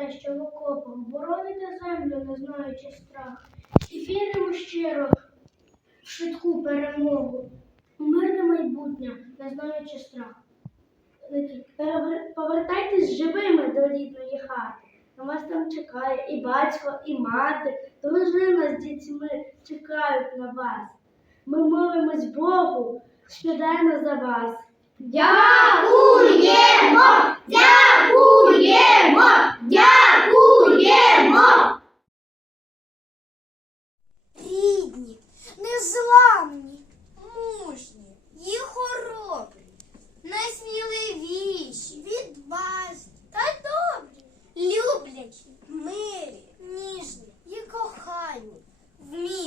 те, що в окопах бороните землю, не знаючи страх, і віримо щиро в швидку перемогу, у мирне майбутнє, не знаючи страх. Повертайтесь живими до рідної хати. На вас там чекає і батько, і мати, дружина з дітьми чекають на вас. Ми молимось Богу щоденно за вас. Дякуємо!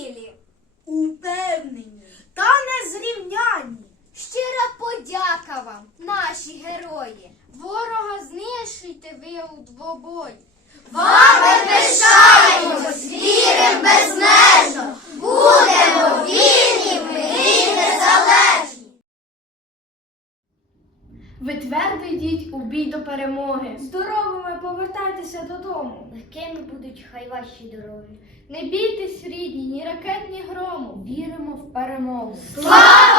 Вмілі, упевнені та незрівняні. Щира подяка вам, наші герої. Ворога знищуйте ви у двобой. Вами пишаємось, твердо йдіть у бій до перемоги. Здоровими повертайтеся додому. Легкими будуть хай ваші дороги. Не бійтесь, рідні, ні ракет, ні грому. Віримо в перемогу. Слава